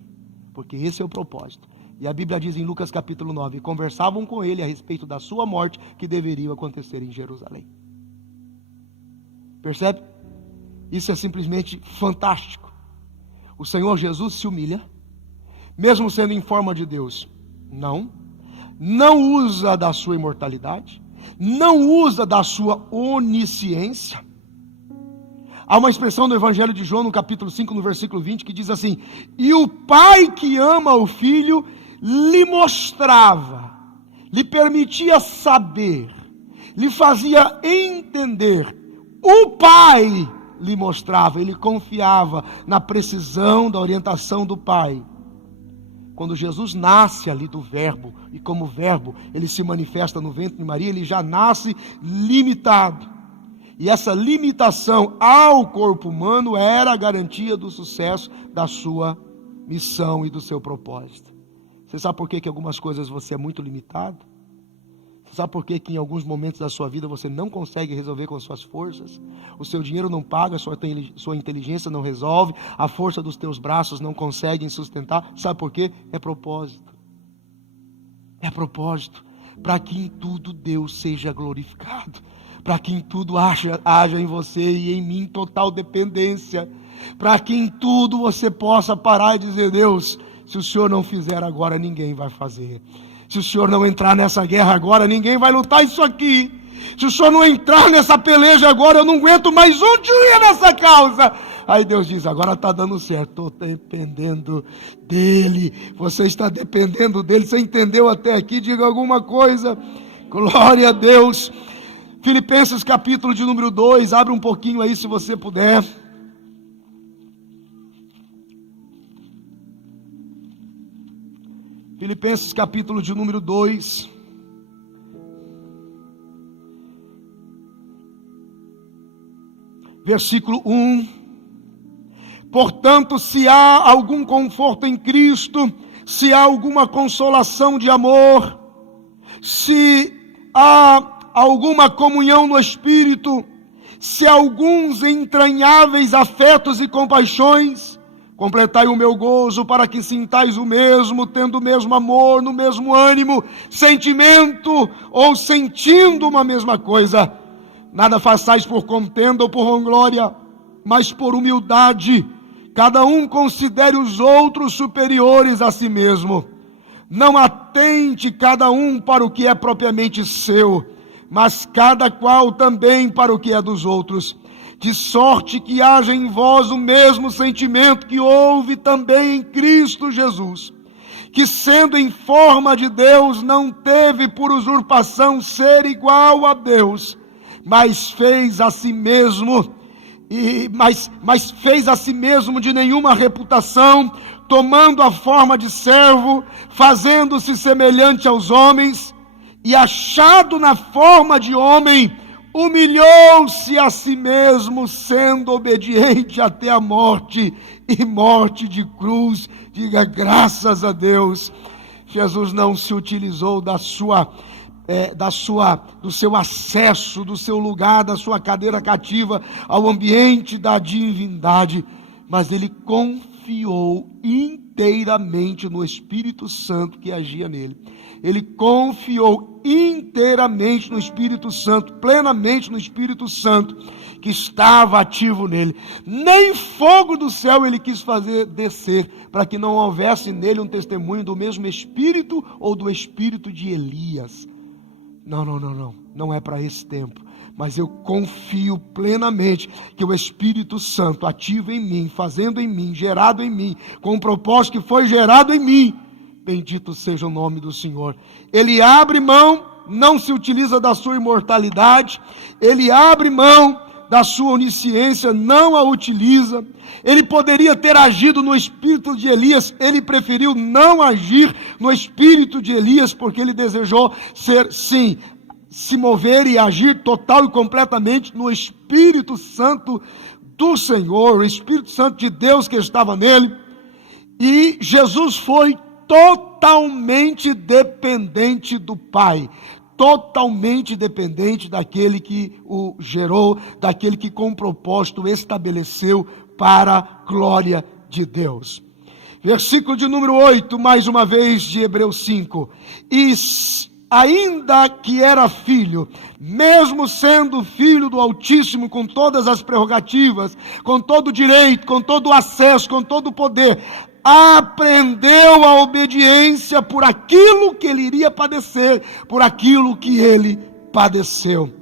porque esse é o propósito. E a Bíblia diz em Lucas capítulo 9, conversavam com ele a respeito da sua morte, que deveria acontecer em Jerusalém. Percebe? Isso é simplesmente fantástico. O Senhor Jesus se humilha, mesmo sendo em forma de Deus. Não usa da sua imortalidade, não usa da sua onisciência. Há uma expressão no Evangelho de João, no capítulo 5, no versículo 20, que diz assim: e o pai que ama o filho lhe mostrava, lhe permitia saber, lhe fazia entender o pai lhe mostrava, ele confiava na precisão da orientação do Pai. Quando Jesus nasce ali do Verbo, e como Verbo ele se manifesta no ventre de Maria, ele já nasce limitado. E essa limitação ao corpo humano era a garantia do sucesso da sua missão e do seu propósito. Você sabe por que algumas coisas você é muito limitado? Você sabe por que em alguns momentos da sua vida você não consegue resolver com as suas forças? O seu dinheiro não paga, sua inteligência não resolve, a força dos teus braços não conseguem sustentar. Sabe por quê? É propósito. É propósito. Para que em tudo Deus seja glorificado. Para que em tudo haja em você e em mim total dependência. Para que em tudo você possa parar e dizer: Deus, se o Senhor não fizer agora, ninguém vai fazer. Se o Senhor não entrar nessa guerra agora, ninguém vai lutar isso aqui. Se o Senhor não entrar nessa peleja agora, eu não aguento mais um dia nessa causa. Aí Deus diz: agora está dando certo, estou dependendo dEle. Você está dependendo dEle. Você entendeu até aqui? Diga alguma coisa. Glória a Deus. Filipenses capítulo de número 2, abre um pouquinho aí se você puder. Filipenses capítulo de número 2. Versículo 1. Portanto, se há algum conforto em Cristo, se há alguma consolação de amor, se há alguma comunhão no Espírito, se há alguns entranháveis afetos e compaixões, completai o meu gozo para que sintais o mesmo, tendo o mesmo amor, no mesmo ânimo, sentimento ou sentindo uma mesma coisa. Nada façais por contenda ou por vanglória, mas por humildade. Cada um considere os outros superiores a si mesmo. Não atente cada um para o que é propriamente seu, mas cada qual também para o que é dos outros. De sorte que haja em vós o mesmo sentimento que houve também em Cristo Jesus, que sendo em forma de Deus, não teve por usurpação ser igual a Deus, mas fez a si mesmo, mas fez a si mesmo de nenhuma reputação, tomando a forma de servo, fazendo-se semelhante aos homens, e achado na forma de homem, humilhou-se a si mesmo, sendo obediente até a morte, e morte de cruz. Diga graças a Deus. Jesus não se utilizou do seu acesso, do seu lugar, da sua cadeira cativa ao ambiente da divindade, mas ele confiou inteiramente no Espírito Santo que agia nele. Ele confiou inteiramente no Espírito Santo, plenamente no Espírito Santo, que estava ativo nele. Nem fogo do céu ele quis fazer descer, para que não houvesse nele um testemunho do mesmo Espírito ou do Espírito de Elias. Não é para esse tempo. Mas eu confio plenamente que o Espírito Santo ativo em mim, fazendo em mim, gerado em mim, com um propósito que foi gerado em mim. Bendito seja o nome do Senhor. Ele abre mão, não se utiliza da sua imortalidade. Ele abre mão da sua onisciência, não a utiliza. Ele poderia ter agido no espírito de Elias, ele preferiu não agir no espírito de Elias, porque ele desejou se mover e agir total e completamente no Espírito Santo do Senhor, o Espírito Santo de Deus que estava nele. E Jesus foi totalmente dependente do Pai, totalmente dependente daquele que o gerou, daquele que com propósito estabeleceu para a glória de Deus. Versículo de número 8, mais uma vez de Hebreus 5. E ainda que era filho, mesmo sendo filho do Altíssimo, com todas as prerrogativas, com todo o direito, com todo o acesso, com todo o poder, aprendeu a obediência por aquilo que ele iria padecer, por aquilo que ele padeceu.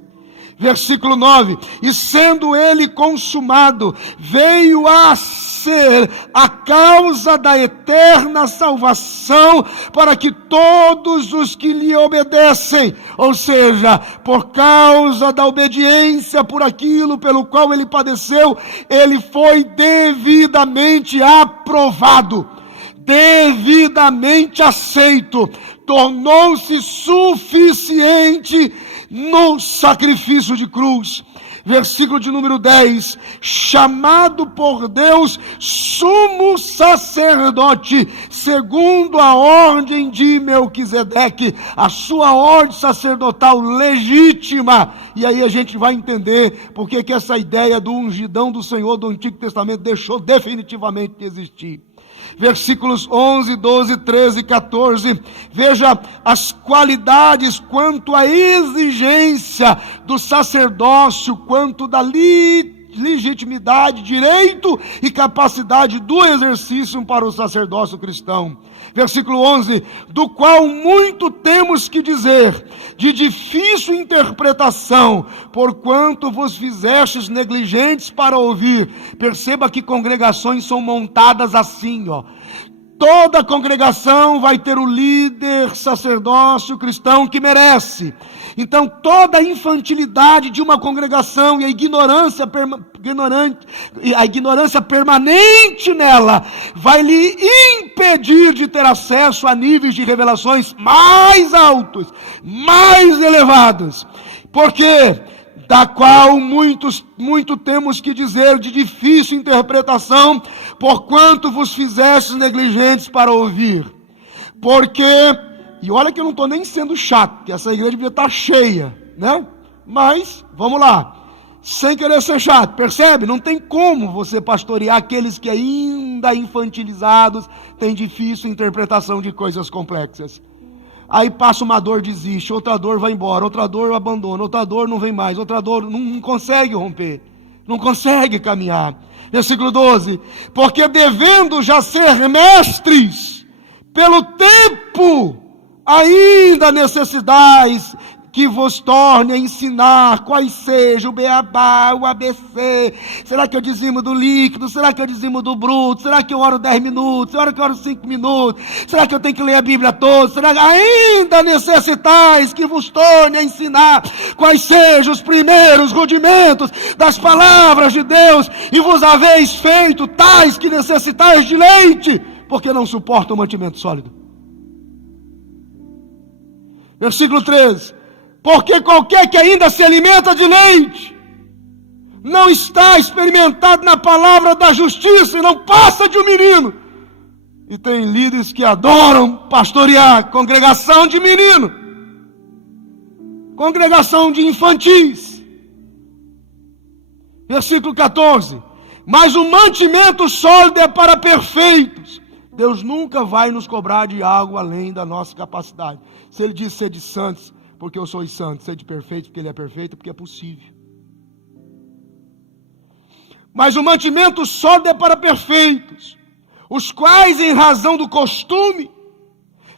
Versículo 9: e sendo ele consumado, veio a ser a causa da eterna salvação para que todos os que lhe obedecem, ou seja, por causa da obediência por aquilo pelo qual ele padeceu, ele foi devidamente aprovado, devidamente aceito, tornou-se suficiente no sacrifício de cruz. Versículo de número 10: chamado por Deus sumo sacerdote, segundo a ordem de Melquisedeque, a sua ordem sacerdotal legítima. E aí a gente vai entender porque que essa ideia do ungidão do Senhor do Antigo Testamento deixou definitivamente de existir. Versículos 11, 12, 13 e 14, veja as qualidades quanto à exigência do sacerdócio, quanto da legitimidade, direito e capacidade do exercício para o sacerdócio cristão. Versículo 11: do qual muito temos que dizer, de difícil interpretação, porquanto vos fizestes negligentes para ouvir. Perceba que congregações são montadas assim, ó. Toda congregação vai ter o líder sacerdócio cristão que merece. Então toda a infantilidade de uma congregação e a ignorância permanente nela vai lhe impedir de ter acesso a níveis de revelações mais altos, mais elevados. Porque da qual muito temos que dizer, de difícil interpretação, porquanto vos fizestes negligentes para ouvir. Porque, e olha que eu não estou nem sendo chato, que essa igreja devia estar cheia, né? Mas, vamos lá, sem querer ser chato, percebe? Não tem como você pastorear aqueles que ainda infantilizados têm difícil interpretação de coisas complexas. Aí passa uma dor, desiste, outra dor vai embora, outra dor abandona, outra dor não vem mais, outra dor não consegue romper, não consegue caminhar. Versículo 12: porque devendo já ser mestres, pelo tempo ainda necessitais que vos torne a ensinar quais sejam o beabá, o ABC. Será que eu dizimo do líquido? Será que eu dizimo do bruto? Será que eu oro 10 minutos? Será que eu oro 5 minutos? Será que eu tenho que ler a Bíblia toda? Será que ainda necessitais que vos torne a ensinar quais sejam os primeiros rudimentos das palavras de Deus, e vos haveis feito tais que necessitais de leite, porque não suportam o mantimento sólido? Versículo 13: porque qualquer que ainda se alimenta de leite não está experimentado na palavra da justiça e não passa de um menino. E tem líderes que adoram pastorear congregação de menino, congregação de infantis. Versículo 14: mas o mantimento sólido é para perfeitos. Deus nunca vai nos cobrar de algo além da nossa capacidade. Se Ele diz sede santos, porque eu sou santo, sede perfeito, porque Ele é perfeito, porque é possível. Mas o mantimento sólido é para perfeitos, os quais, em razão do costume,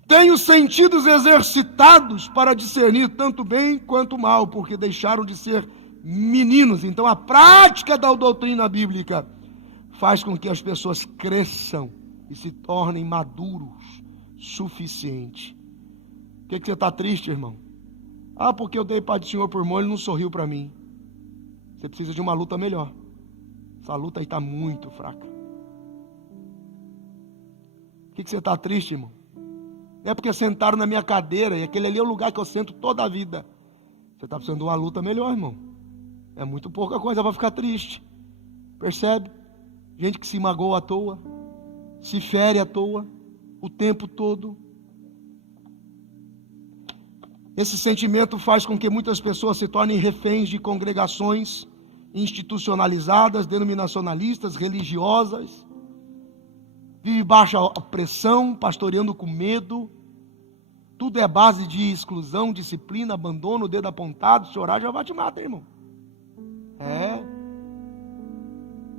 têm os sentidos exercitados para discernir tanto bem quanto mal, porque deixaram de ser meninos. Então a prática da doutrina bíblica faz com que as pessoas cresçam e se tornem maduros suficiente. Por que você está triste, irmão? Ah, porque eu dei para o Senhor por mão, Ele não sorriu para mim. Você precisa de uma luta melhor. Essa luta aí está muito fraca. Por que você está triste, irmão? É porque sentaram na minha cadeira, e aquele ali é o lugar que eu sento toda a vida. Você está precisando de uma luta melhor, irmão. É muito pouca coisa para ficar triste. Percebe? Gente que se magoa à toa, se fere à toa, o tempo todo. Esse sentimento faz com que muitas pessoas se tornem reféns de congregações institucionalizadas, denominacionalistas, religiosas. Vive baixa pressão, pastoreando com medo. Tudo é base de exclusão, disciplina, abandono, dedo apontado. Se orar já vai te matar, irmão.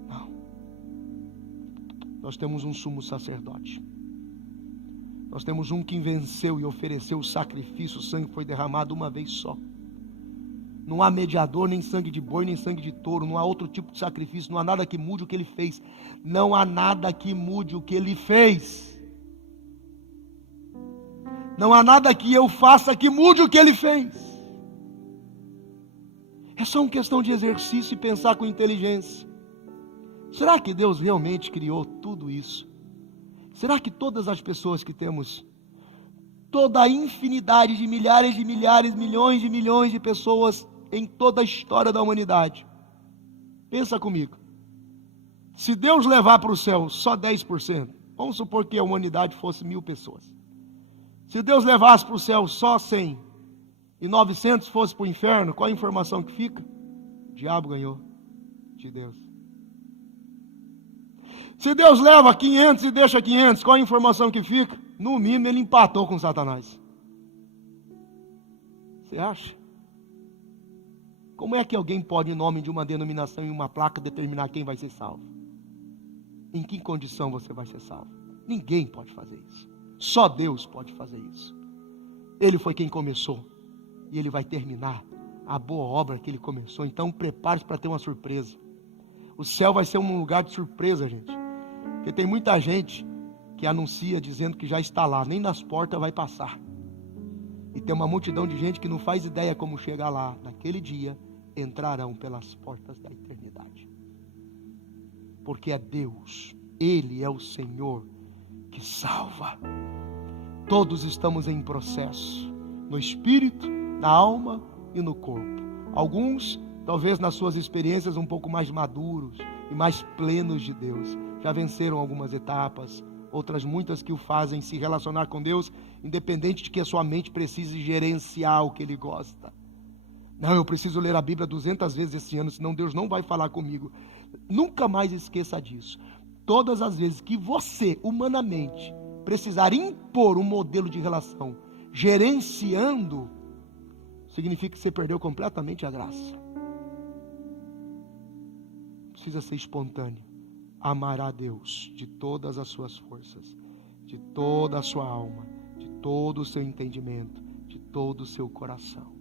Não. Nós temos um sumo sacerdote. Nós temos um que venceu e ofereceu o sacrifício, o sangue foi derramado uma vez só. Não há mediador, nem sangue de boi, nem sangue de touro. Não há outro tipo de sacrifício. Não há nada que mude o que ele fez. Não há nada que mude o que ele fez. Não há nada que eu faça que mude o que ele fez. É só uma questão de exercício e pensar com inteligência. Será que Deus realmente criou tudo isso? Será que todas as pessoas que temos, toda a infinidade de milhares, milhões de pessoas em toda a história da humanidade, pensa comigo, se Deus levar para o céu só 10%, vamos supor que a humanidade fosse 1000 pessoas, se Deus levasse para o céu só 100 e 900 fosse para o inferno, qual a informação que fica? O diabo ganhou de Deus. Se Deus leva 500 e deixa 500, qual a informação que fica? No mínimo ele empatou com Satanás. Você acha? Como é que alguém pode, em nome de uma denominação e uma placa, determinar quem vai ser salvo? Em que condição você vai ser salvo? Ninguém pode fazer isso. Só Deus pode fazer isso. Ele foi quem começou. E ele vai terminar a boa obra que ele começou. Então prepare-se para ter uma surpresa. O céu vai ser um lugar de surpresa, gente. Porque tem muita gente que anuncia dizendo que já está lá, nem nas portas vai passar. E tem uma multidão de gente que não faz ideia como chegar lá. Naquele dia entrarão pelas portas da eternidade. Porque é Deus, Ele é o Senhor que salva. Todos estamos em processo, no espírito, na alma e no corpo. Alguns, talvez nas suas experiências um pouco mais maduros e mais plenos de Deus, já venceram algumas etapas, outras muitas que o fazem se relacionar com Deus, independente de que a sua mente precise gerenciar o que Ele gosta. Não, eu preciso ler a Bíblia 200 vezes esse ano, senão Deus não vai falar comigo. Nunca mais esqueça disso. Todas as vezes que você, humanamente, precisar impor um modelo de relação, gerenciando, significa que você perdeu completamente a graça. Precisa ser espontâneo. Amar a Deus de todas as suas forças, de toda a sua alma, de todo o seu entendimento, de todo o seu coração.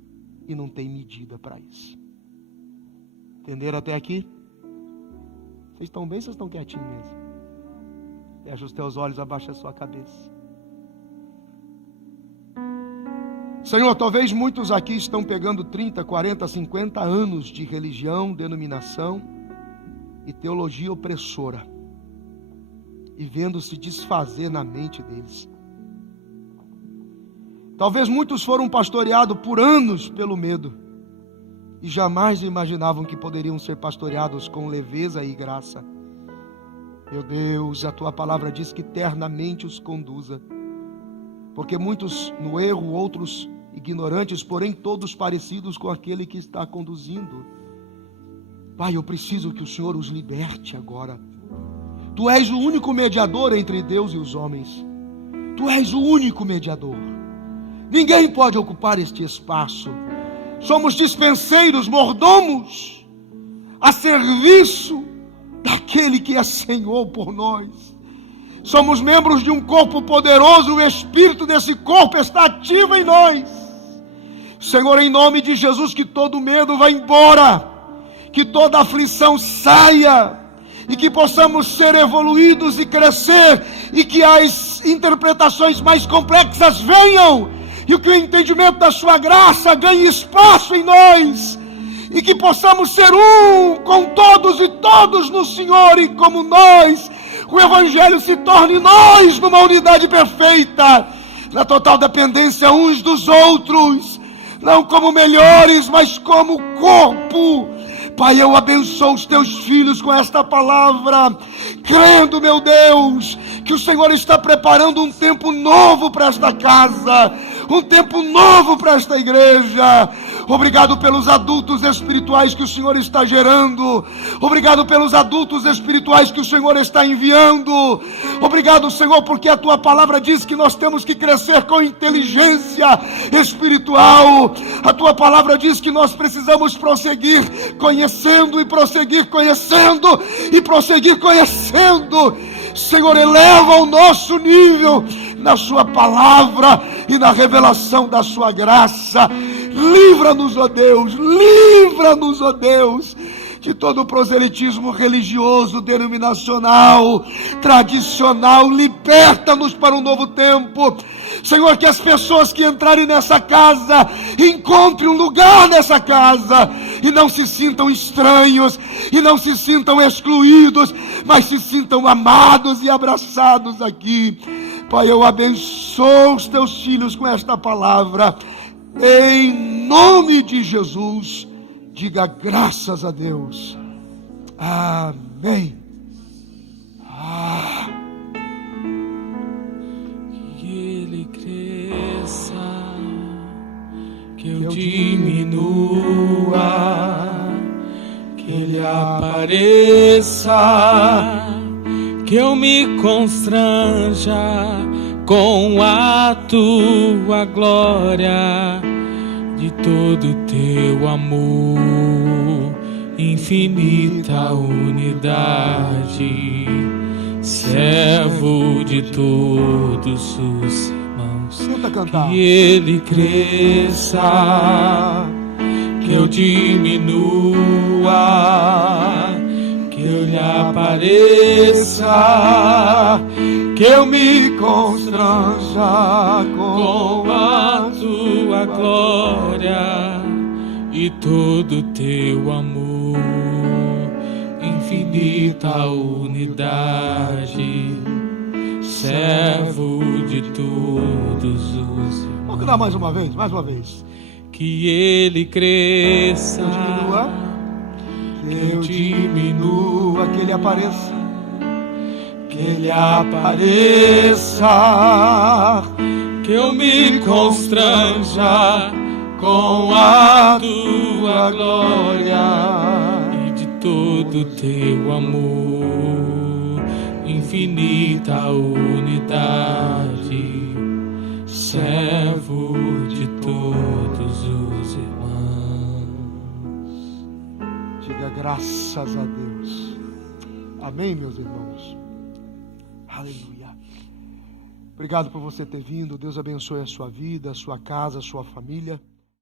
E não tem medida para isso. Entenderam até aqui? Vocês estão bem ou vocês estão quietinhos mesmo? Fecha os teus olhos, abaixa a sua cabeça. Senhor, talvez muitos aqui estão pegando 30, 40, 50 anos de religião, denominação e teologia opressora e vendo se desfazer na mente deles. Talvez muitos foram pastoreados por anos pelo medo e jamais imaginavam que poderiam ser pastoreados com leveza e graça. Meu Deus, a tua palavra diz que eternamente os conduza, porque muitos no erro, outros ignorantes, porém todos parecidos com aquele que está conduzindo. Pai, eu preciso que o Senhor os liberte agora. Tu és o único mediador entre Deus e os homens. Tu és o único mediador. Ninguém pode ocupar este espaço. Somos dispenseiros, mordomos, a serviço daquele que é Senhor por nós. Somos membros de um corpo poderoso, o Espírito desse corpo está ativo em nós. Senhor, em nome de Jesus, que todo medo vá embora, que toda aflição saia, e que possamos ser evoluídos e crescer, e que as interpretações mais complexas venham, e que o entendimento da sua graça ganhe espaço em nós, e que possamos ser um com todos e todos no Senhor, e como nós, o Evangelho se torne nós numa unidade perfeita, na total dependência uns dos outros, não como melhores, mas como corpo. Pai, eu abençoo os teus filhos com esta palavra, crendo, meu Deus, que o Senhor está preparando um tempo novo para esta casa, um tempo novo para esta igreja. Obrigado pelos adultos espirituais que o Senhor está gerando. Obrigado pelos adultos espirituais que o Senhor está enviando. Obrigado, Senhor, porque a tua palavra diz que nós temos que crescer com inteligência espiritual. A tua palavra diz que nós precisamos prosseguir conhecendo e prosseguir conhecendo e prosseguir conhecendo. Senhor, eleva o nosso nível na sua palavra e na revelação da sua graça. Livra-nos, ó Deus, livra-nos, ó Deus, de todo o proselitismo religioso, denominacional, tradicional. Liberta-nos para um novo tempo. Senhor, que as pessoas que entrarem nessa casa encontrem um lugar nessa casa e não se sintam estranhos e não se sintam excluídos, mas se sintam amados e abraçados aqui. Pai, eu abençoo os teus filhos com esta palavra, em nome de Jesus. Diga graças a Deus. Amém. Que Ele cresça, que eu diminua, que Ele apareça, que eu me constranja com a tua glória, de todo teu amor, infinita unidade, servo de todos os irmãos. Que Ele cresça, que eu diminua, que Ele apareça, que eu me constranja com a tua glória e todo teu amor, infinita unidade, servo de todos os irmãos. Vamos cantar mais uma vez, mais uma vez. Que Ele cresça, que eu diminua, que Ele apareça, que Ele apareça, que eu me constranja com a tua glória e de todo teu amor, infinita unidade, servo de todos os irmãos. Diga graças a Deus. Amém, meus irmãos. Aleluia. Obrigado por você ter vindo. Deus abençoe a sua vida, a sua casa, a sua família.